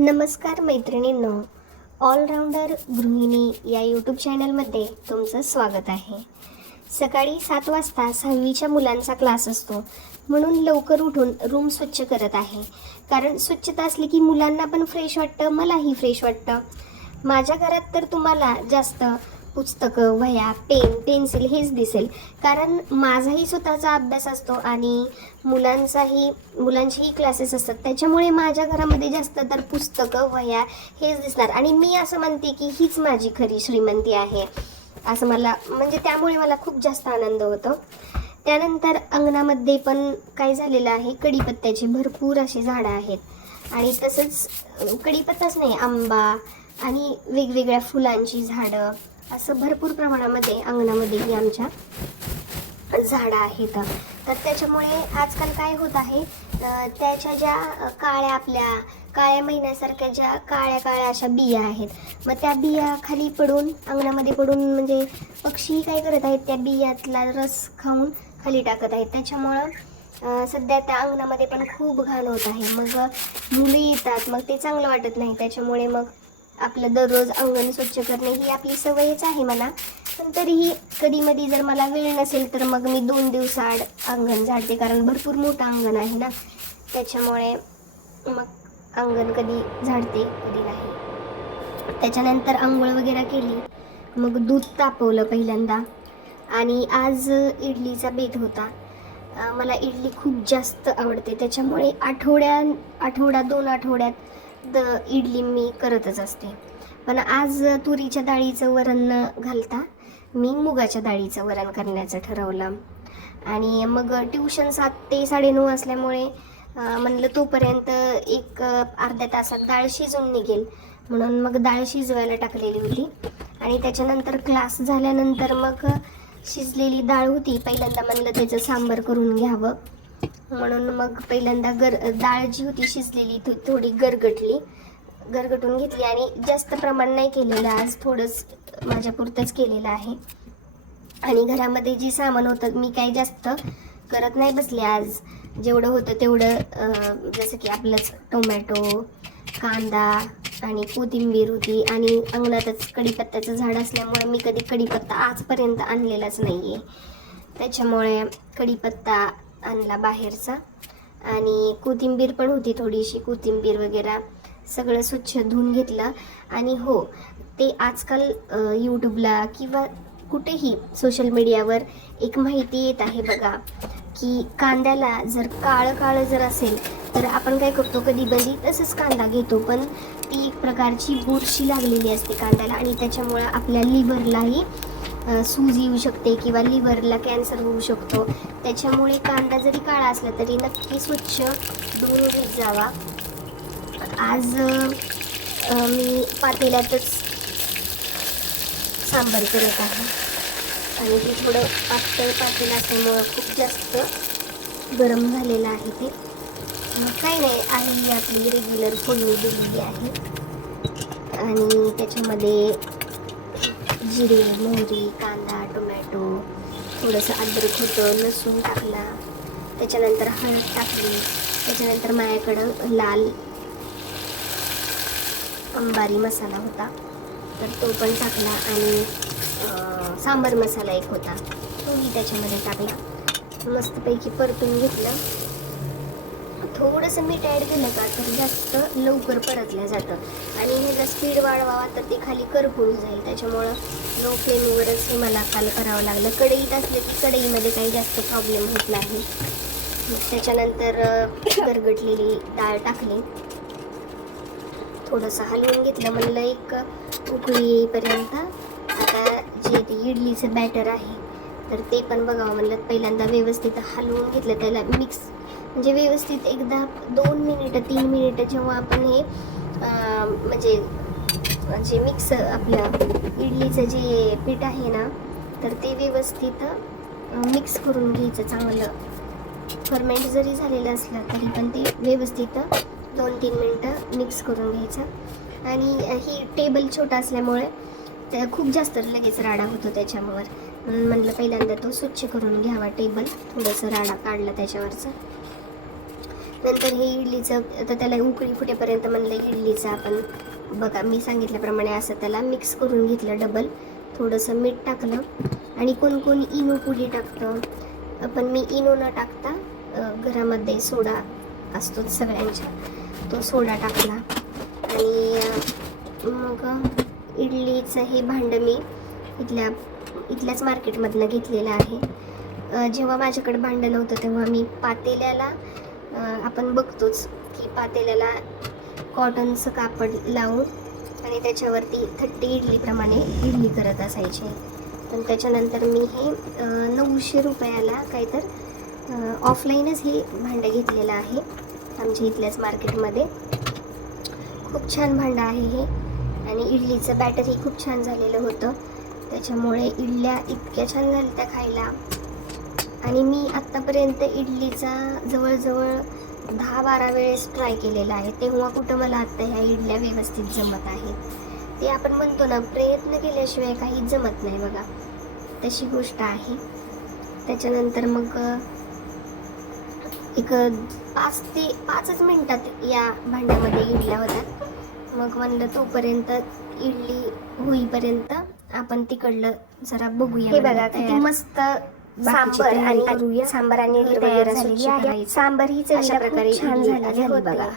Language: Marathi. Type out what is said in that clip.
नमस्कार मैत्रिणींनो, ऑलराऊंडर गृहिणी या यूट्यूब चॅनलमध्ये तुमचं स्वागत आहे. सकाळी 7 वाजता 6वीच्या मुलांचा क्लास असतो, म्हणून लवकर उठून रूम स्वच्छ करत आहे. कारण स्वच्छता असली की मुलांना पण फ्रेश वाटतं, मलाही फ्रेश वाटतं. माझ्या घरात तर तुम्हाला जास्त पुस्तकं, वह्या, पेन, पेन्सिल हेच दिसेल. कारण माझाही स्वतःचा अभ्यास असतो आणि मुलांचेही क्लासेस असतात. त्याच्यामुळे माझ्या घरामध्ये जास्त तर पुस्तकं, वह्या हेच दिसणार. आणि मी असं म्हणते की हीच माझी खरी श्रीमंती आहे, असं मला म्हणजे त्यामुळे मला खूप जास्त आनंद होतो. त्यानंतर अंगणामध्ये पण काय झालेलं आहे, कढीपत्त्याची भरपूर अशी झाडं आहेत आणि तसंच कढीपत्ताच नाही, आंबा आणि वेगवेगळ्या फुलांची झाडं असं भरपूर प्रमाणामध्ये अंगणामध्येही आमच्या झाडं आहेत. तर त्याच्यामुळे आजकाल काय होत आहे, त्याच्या ज्या काळ्या महिन्यासारख्या ज्या काळ्या काळ्या अशा बिया आहेत, मग त्या बिया खाली पडून अंगणामध्ये पडून म्हणजे पक्षी काय करत आहेत, त्या बियातला रस खाऊन खाली टाकत आहेत. त्याच्यामुळं सध्या त्या अंगणामध्ये पण खूप घाण होत आहे. मग मुली येतात, मग ते चांगलं वाटत नाही. त्याच्यामुळे मग आपलं दररोज अंगण स्वच्छ करणे ही आपली सवयच आहे म्हणा. पण तरीही कधीमधी जर मला वेळ नसेल तर मग मी 2 दिवसाआड अंगण झाडते, कारण भरपूर मोठं अंगण आहे ना. त्याच्यामुळे मग अंगण कधी झाडते, कधी नाही. त्याच्यानंतर अंघोळ वगैरे केली, मग दूध तापवलं पहिल्यांदा. आणि आज इडलीचा बेत होता. मला इडली खूप जास्त आवडते, त्याच्यामुळे आठवडा 2 आठवड्यात इडली मी करतच असते. पण आज तुरीच्या डाळीचं वरण न घालता मी मुगाच्या डाळीचं वरण करण्याचं ठरवलं. आणि मग ट्यूशन 7 ते 9:30 असल्यामुळे म्हणलं तोपर्यंत एक अर्ध्या तासात डाळ शिजून निघेल, म्हणून मग डाळ शिजवायला टाकलेली होती. आणि त्याच्यानंतर क्लास झाल्यानंतर मग शिजलेली डाळ होती, पहिल्यांदा म्हणलं त्याचं सांबार करून घ्यावं, म्हणून मग पहिल्यांदा डाळ जी होती शिजलेली थोडी गरगटून घेतली. आणि जास्त प्रमाण नाही केलेलं आज, थोडंच माझ्यापुरतंच केलेलं आहे. आणि घरामध्ये जी सामान होतं मी काही जास्त करत नाही बसले आज. जेवढं होतं तेवढं, जसं की आपलंच टोमॅटो, कांदा आणि कोथिंबीर होती. आणि अंगणातच कढीपत्त्याचं झाड असल्यामुळे मी कधी कढीपत्ता आजपर्यंत आणलेलाच नाही आहे. त्याच्यामुळे कढीपत्ता आणला बाहेरचा. आणि कोथिंबीर पण होती, थोडीशी कोथिंबीर वगैरे सगळं स्वच्छ धुवून घेतलं. आणि हो, ते आजकाल यूट्यूबला किंवा कुठेही सोशल मीडियावर एक माहिती येत आहे बघा, की कांद्याला जर काळं जर असेल तर आपण काय करतो, कधी तसंच कांदा घेतो, पण ती एक प्रकारची बुरशी लागलेली असते कांद्याला. आणि त्याच्यामुळं आपल्या लिव्हरलाही सूज येऊ शकते किंवा लिव्हरला कॅन्सर होऊ शकतो. त्याच्यामुळे कांदा जरी काळा असला तरी नक्की स्वच्छ धुवून घेत जावा. आज मी पातेल्यातच सांबार करत आहे आणि ते थोडं पातळ पातेलं असल्यामुळं खूप जास्त गरम झालेलं आहे ते. काही नाही, आहे आपली रेग्युलर फोडणी दिलेली आहे. आणि त्याच्यामध्ये जिरे, मोहरी, कांदा, टोमॅटो, थोडंसं अद्रक होतं, लसूण टाकला, त्याच्यानंतर हळद टाकली, त्याच्यानंतर माझ्याकडं लाल अंबारी मसाला होता तर तो पण टाकला. आणि सांबार मसाला एक होता, तोही त्याच्यामध्ये टाकला. मस्तपैकी परतून घेतलं. थोडंसं मीठ ॲड केलं का तर जास्त लवकर परतलं जातं. आणि ह्याचा स्पीड वाढवावा तर ते खाली करपून जाईल, त्याच्यामुळं लो फ्लेमवरच हे मला काल करावं लागलं. कढईत असले की कढईमध्ये काही जास्त प्रॉब्लेम होत नाही. मग त्याच्यानंतर गरगटलेली डाळ टाकली, थोडंसं हलवून घेतलं. म्हणलं एक उकळी येईपर्यंत आता जे ते इडलीचं बॅटर आहे तर ते पण बघावं म्हणलं. पहिल्यांदा व्यवस्थित हलवून घेतलं, त्याला मिक्स म्हणजे व्यवस्थित एकदा 2 मिनिटं 3 मिनिटं जेव्हा आपण हे म्हणजे जे मिक्स आपलं इडलीचं जे पीठ आहे ना तर ते व्यवस्थित मिक्स करून घ्यायचं चांगलं. फर्मेंट जरी झालेलं असलं तरी पण ते व्यवस्थित 2-3 मिनटं मिक्स करून घ्यायचं. आणि ही टेबल छोटा असल्यामुळे त्या खूप जास्त लगेच राडा होतो त्याच्यावर, म्हणून म्हटलं पहिल्यांदा तो स्वच्छ करून घ्यावा टेबल. थोडंसं राडा काढला त्याच्यावरचं. नंतर हे इडलीचं आता त्याला उकळी फुटेपर्यंत म्हणलं इडलीचं आपण बघा मी सांगितल्याप्रमाणे असं त्याला मिक्स करून घेतलं डबल. थोडंसं मीठ टाकलं आणि कोण कोण इनो पुडी टाकतं, पण मी इनो न टाकता घरामध्ये सोडा असतोच सगळ्यांच्या, तो सोडा टाकला. आणि मग इडलीचं हे भांडं मी इथल्याच मार्केटमधनं घेतलेलं आहे. जेव्हा माझ्याकडे भांडं नव्हतं तेव्हा मी पातेल्याला आपण बघतोच की पातेल्याला कॉटनचं कापड लावून आणि त्याच्यावरती 30 इडलीप्रमाणे इडली करत असायचे. पण त्याच्यानंतर मी हे 900 रुपयाला काहीतर ऑफलाईनच हे भांडं घेतलेलं आहे आमच्या इथल्याच मार्केटमध्ये. खूप छान भांडं आहे हे आणि इडलीचं बॅटरही खूप छान झालेलं होतं. त्याच्यामुळे इडल्या इतक्या छान झाल्या त्या खायला. आणि मी आत्तापर्यंत इडलीचा जवळजवळ 10-12 वेळेस ट्राय केलेला आहे. तेव्हा कुठं मला आत्ता ह्या इडल्या व्यवस्थित जमत आहेत. ते आपण म्हणतो ना प्रयत्न केल्याशिवाय काहीच जमत नाही बघा, तशी गोष्ट आहे. त्याच्यानंतर मग एक 5 ते 5च मिनिटात या भांड्यामध्ये इडल्या होतात. मग म्हणलं तोपर्यंत इडली होईपर्यंत आपण तिकडलं जरा बघूया. हे बघा किती मस्त सांबर आणि इडली तयार झालेली आहे. सांबर ही अशा प्रकारे छान झालेली बघा.